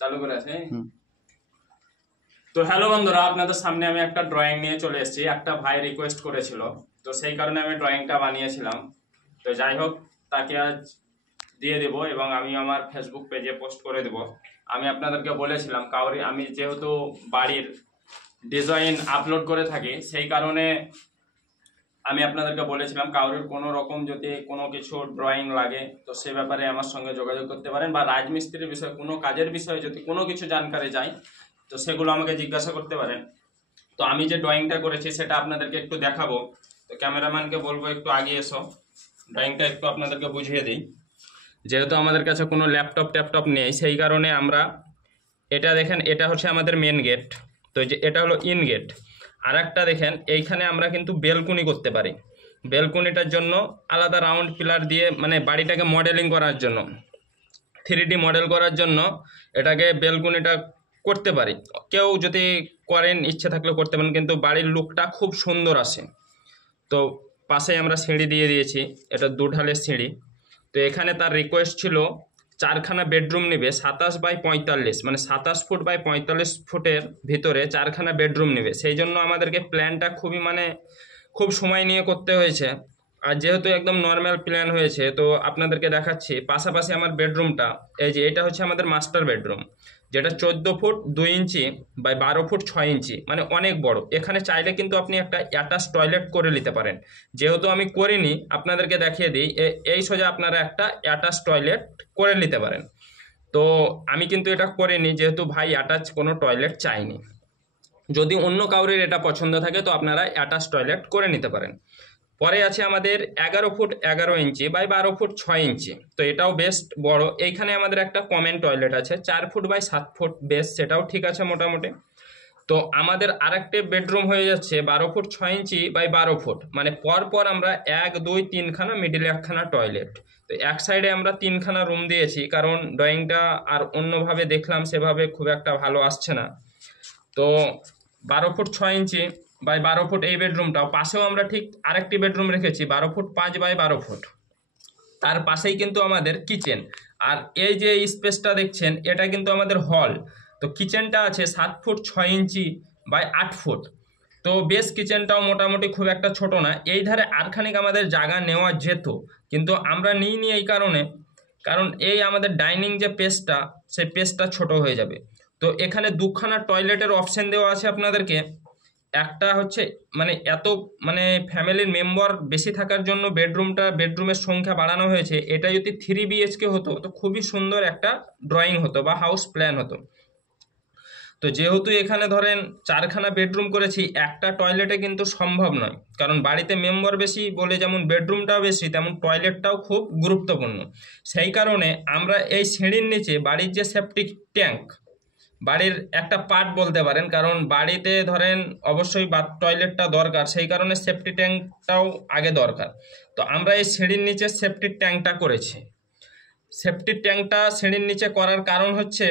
চালু করে আছে। তো হ্যালো বন্ধুরা, আপনাদের সামনে আমি একটা ড্রয়িং নিয়ে চলে এসেছি। একটা ভাই রিকোয়েস্ট করেছিল, তো সেই কারণে আমি ড্রয়িংটা বানিয়েছিলাম। তো যাই হোক, তাকে আজ দিয়ে দেব এবং আমি আমার ফেসবুক পেজে পোস্ট করে দেব। আমি আপনাদেরকে বলেছিলাম আমি যেহেতু বাড়ির ডিজাইন আপলোড করে থাকি, সেই কারণে আমি আপনাদেরকে বলেছিলাম কারোর কোনো রকম যদি কোনো কিছু ড্রয়িং লাগে তো সে ব্যাপারে আমার সঙ্গে যোগাযোগ করতে পারেন, বা রাজমিস্ত্রির বিষয়ে কোনো কাজের বিষয়ে যদি কোনো কিছু জানকারি চাই তো সেগুলো আমাকে জিজ্ঞাসা করতে পারেন। তো আমি যে ড্রয়িংটা করেছি সেটা আপনাদেরকে একটু দেখাবো। তো ক্যামেরাম্যানকে বলবো একটু আগে এসো, ড্রয়িংটা একটু আপনাদেরকে বুঝিয়ে দিই। যেহেতু আমাদের কাছে কোনো ল্যাপটপ নেই, সেই কারণে আমরা এটা দেখেন, এটা হচ্ছে আমাদের মেন গেট। তো যে এটা হলো ইন গেট। আর একটা দেখেন, এইখানে আমরা কিন্তু বেলকুনি করতে পারি। বেলকুনিটার জন্য আলাদা রাউন্ড পিলার দিয়ে, মানে বাড়িটাকে মডেলিং করার জন্য, 3D মডেল করার জন্য এটাকে বেলকুনিটা করতে পারি। কেউ যদি করেন, ইচ্ছে থাকলে করতে পারেন, কিন্তু বাড়ির লুকটা খুব সুন্দর আসে। তো পাশে আমরা সিঁড়ি দিয়ে দিয়েছি, এটা 2 ঢালের সিঁড়ি। তো এখানে তার রিকোয়েস্ট ছিল 4খানা বেডরুম নেবে, 27 বাই 45, মানে 27 ফুট বাই 45 ফুটের ভিতরে 4খানা বেডরুম নেবে। সেই জন্য আমাদেরকে প্ল্যানটা খুব সময় নিয়ে করতে হয়েছে। আর যেহেতু একদম নর্মাল প্ল্যান হয়েছে, তো আপনাদেরকে দেখাচ্ছি। পাশাপাশি আমার বেডরুমটা, এই যে এটা হচ্ছে আমাদের মাস্টার বেডরুম, যেটা 14 ফুট 2 ইঞ্চি বাই 12 ফুট 6 ইঞ্চি, মানে অনেক বড়। এখানে চাইলে কিন্তু আপনি একটা অ্যাটাচ টয়লেট করে নিতে পারেন। যেহেতু আমি করিনি, আপনাদেরকে দেখিয়ে দিই। এই সোজা আপনারা একটা অ্যাটাচ টয়লেট করে নিতে পারেন। তো আমি কিন্তু এটা করিনি, যেহেতু ভাই অ্যাটাচ কোনো টয়লেট চাইনি। যদি অন্য কাউরের এটা পছন্দ থাকে তো আপনারা অ্যাটাচ টয়লেট করে নিতে পারেন। পরে আছে আমাদের 11 ফুট 11 ইঞ্চি বাই 12 ফুট 6 ইঞ্চি। তো এটাও বেস্ট বড়। এইখানে আমাদের একটা কমন টয়লেট আছে 4 ফুট বাই 7 ফুট, বেশ, সেটাও ঠিক আছে মোটামুটি। তো আমাদের আরেকটা বেডরুম হয়ে যাচ্ছে 12 ফুট 6 ইঞ্চি বাই 12 ফুট, মানে পর আমরা 1 2 3খানা, মিডিলে 1খানা টয়লেট। তো এক সাইডে আমরা 3খানা রুম দিয়েছি, কারণ ড্রয়িংটা আর অন্যভাবে দেখলাম সেভাবে খুব একটা ভালো আসছে না। তো 12 ফুট 6 ইঞ্চি বাই 12 ফুট এই বেডরুমটাও। পাশেও আমরা ঠিক আরেকটি বেডরুম রেখেছি 12 ফুট 5 বাই 12 ফুট। তার পাশেই কিন্তু আমাদের কিচেন। আর এই যে স্পেসটা দেখছেন, এটা কিন্তু আমাদের হল। তো কিচেনটা আছে 7 ফুট 6 ইঞ্চি বাই 8 ফুট। তো বেশ, কিচেনটাও মোটামুটি খুব একটা ছোট না। এই ধারে আরখানিক আমাদের জায়গা নেওয়া যেত, কিন্তু আমরা নিইনি এই কারণ এই আমাদের ডাইনিং যে পেসটা, সেই পেসটা ছোট হয়ে যাবে। তো এখানে 2খানা টয়লেটের অপশন দেওয়া আছে আপনাদেরকে। একটা হচ্ছে মানে ফ্যামিলির মেম্বার বেশি থাকার জন্য বেডরুমের সংখ্যা বাড়ানো হয়েছে। এটা যদি 3 BHK হতো তো খুবই সুন্দর একটা ড্রয়িং হতো বা হাউস প্ল্যান হতো। তো যেহেতু এখানে ধরেন 4খানা বেডরুম করেছি, একটা টয়লেটে কিন্তু সম্ভব নয়, কারণ বাড়িতে মেম্বার বেশি বলে যেমন বেডরুমটাও বেশি, তেমন টয়লেটটাও খুব গুরুত্বপূর্ণ। সেই কারণে আমরা এই সিঁড়ির নিচে বাড়ির যে সেপটিক ট্যাঙ্ক, বাড়ির একটা পার্ট বলতে পারেন, কারণ বাড়িতে ধরেন অবশ্যই টয়লেটটা দরকার, সেই কারণে সেফটি ট্যাঙ্কটাও আগে দরকার। তো আমরা এই সিঁড়ির নিচে সেফটি ট্যাঙ্কটা করেছি। সেফটি ট্যাঙ্কটা সিঁড়ির নিচে করার কারণ হচ্ছে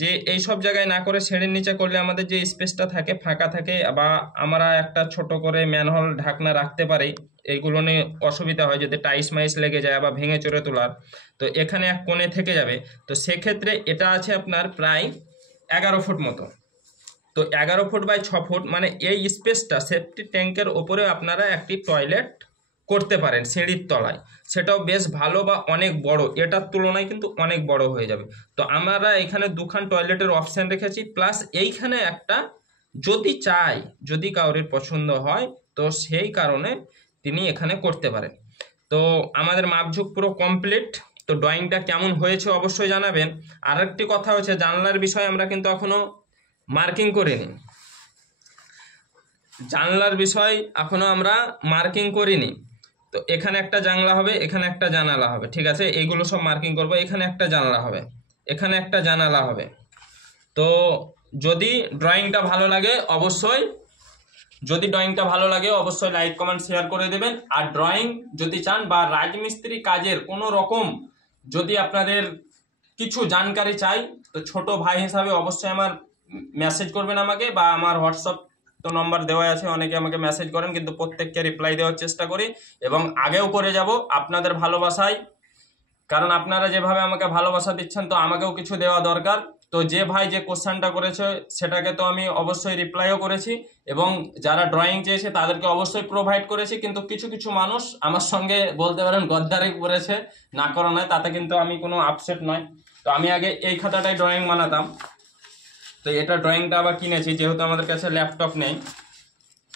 যে এই সব জায়গায় না করে সিঁড়ির নিচে করলে আমাদের যে স্পেসটা থাকে ফাঁকা থাকে, বা আমরা একটা ছোট করে ম্যানহোল ঢাকনা রাখতে পারি। এইগুলো নিয়ে অসুবিধা হয় যদি টাইস মাইস লেগে যায় বা ভেঙে চড়ে তোলার, তো এখানে এক কোণে থেকে যাবে। তো সেক্ষেত্রে এটা আছে আপনার প্রায় 11 ফুট মতো। তো 11 ফুট বাই 6 ফুট, মানে এই স্পেসটা সেফটি ট্যাঙ্কের ওপরে আপনারা একটি টয়লেট করতে পারেন সিঁড়ির তলায়। সেটাও বেশ ভালো বা অনেক বড়, এটার তুলনায় কিন্তু অনেক বড় হয়ে যাবে। তো আমরা এখানে 2খান টয়লেটের অপশান রেখেছি, প্লাস এইখানে একটা, যদি কাউরির পছন্দ হয় তো সেই কারণে তিনি এখানে করতে পারেন। তো আমাদের মাপঝোঁক পুরো কমপ্লিট। তো ড্রয়িংটা কেমন হয়েছে অবশ্যই জানাবেন। আর একটি কথা হচ্ছে, জানলার বিষয়ে আমরা কিন্তু এখনো মার্কিং করিনি। জানলার বিষয় এখনো আমরা মার্কিং করিনি। তো এখানে একটা জানলা হবে, এখানে একটা জানালা হবে, ঠিক আছে, এইগুলো সব মার্কিং করব। এখানে একটা জানলা হবে, এখানে একটা জানালা হবে। তো যদি ড্রয়িংটা ভালো লাগে অবশ্যই লাইক কমেন্ট শেয়ার করে দেবেন। আর ড্রয়িং যদি চান বা রাজমিস্ত্রি কাজের কোনো রকম যদি আপনাদের কিছু জানকারি চাই, তো ছোট ভাই হিসাবে অবশ্যই আমার মেসেজ করবেন আমাকে, বা আমার হোয়াটসঅ্যাপ তো নম্বর দেওয়া আছে, অনেকে আমাকে মেসেজ করেন, কিন্তু প্রত্যেককে রিপ্লাই দেওয়ার চেষ্টা করি এবং আগেও করে যাব আপনাদের ভালোবাসায়। কারণ আপনারা যেভাবে আমাকে ভালোবাসা দিচ্ছেন, তো আমাকেও কিছু দেওয়া দরকার। তো যে ভাই যে কোশ্চেনটা করেছে সেটাকে তো আমি অবশ্যই রিপ্লাইও করেছি, এবং যারা ড্রয়িং চেয়েছে তাদেরকে অবশ্যই প্রোভাইড করেছি। কিন্তু কিছু কিছু মানুষ আমার সঙ্গে বলতে পারেন গদ্দারি করেছে, না করা নয়, তাতে কিন্তু আমি কোনো আপসেট নয়। তো আমি আগে এই খাতাটায় ড্রয়িং বানাতাম, তো এটা ড্রয়িংটা আবার কিনেছি, যেহেতু আমাদের কাছে ল্যাপটপ নেই।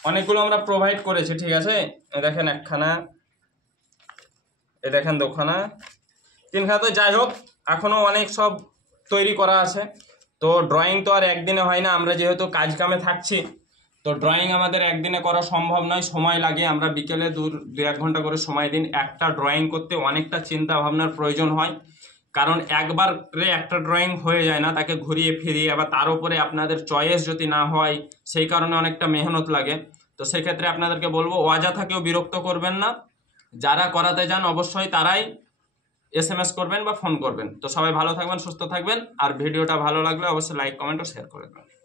অনেকগুলো আমরা প্রোভাইড করেছি, ঠিক আছে। দেখেন একখানা, এ দেখেন দুখানা, তিনখানা। তো যাই হোক, এখনো অনেক সব তৈরি করা আছে। তো ড্রয়িং তো আর একদিনে হয় না, আমরা যেহেতু কাজ কামে থাকছি, তো ড্রয়িং আমাদের একদিনে করা সম্ভব নয়, সময় লাগে। আমরা বিকেলে 2-1 ঘন্টা করে সময় দিন। একটা ড্রয়িং করতে অনেকটা চিন্তা ভাবনার প্রয়োজন হয়, কারণ একবারে একটা ড্রয়িং হয়ে যায় না, তাকে ঘুরিয়ে ফিরিয়ে, আবার তার উপরে আপনাদের চয়েস যদি না হয়, সেই কারণে অনেকটা মেহনত লাগে। তো সেক্ষেত্রে আপনাদেরকে বলবো, অযথা কেউ বিরক্ত করবেন না। যারা করাতে যান অবশ্যই তারাই SMS করবেন বা ফোন করবেন। তো সবাই ভালো থাকবেন, সুস্থ থাকবেন, আর ভিডিওটা ভালো লাগলে অবশ্যই লাইক, কমেন্ট ও শেয়ার করে দেবেন।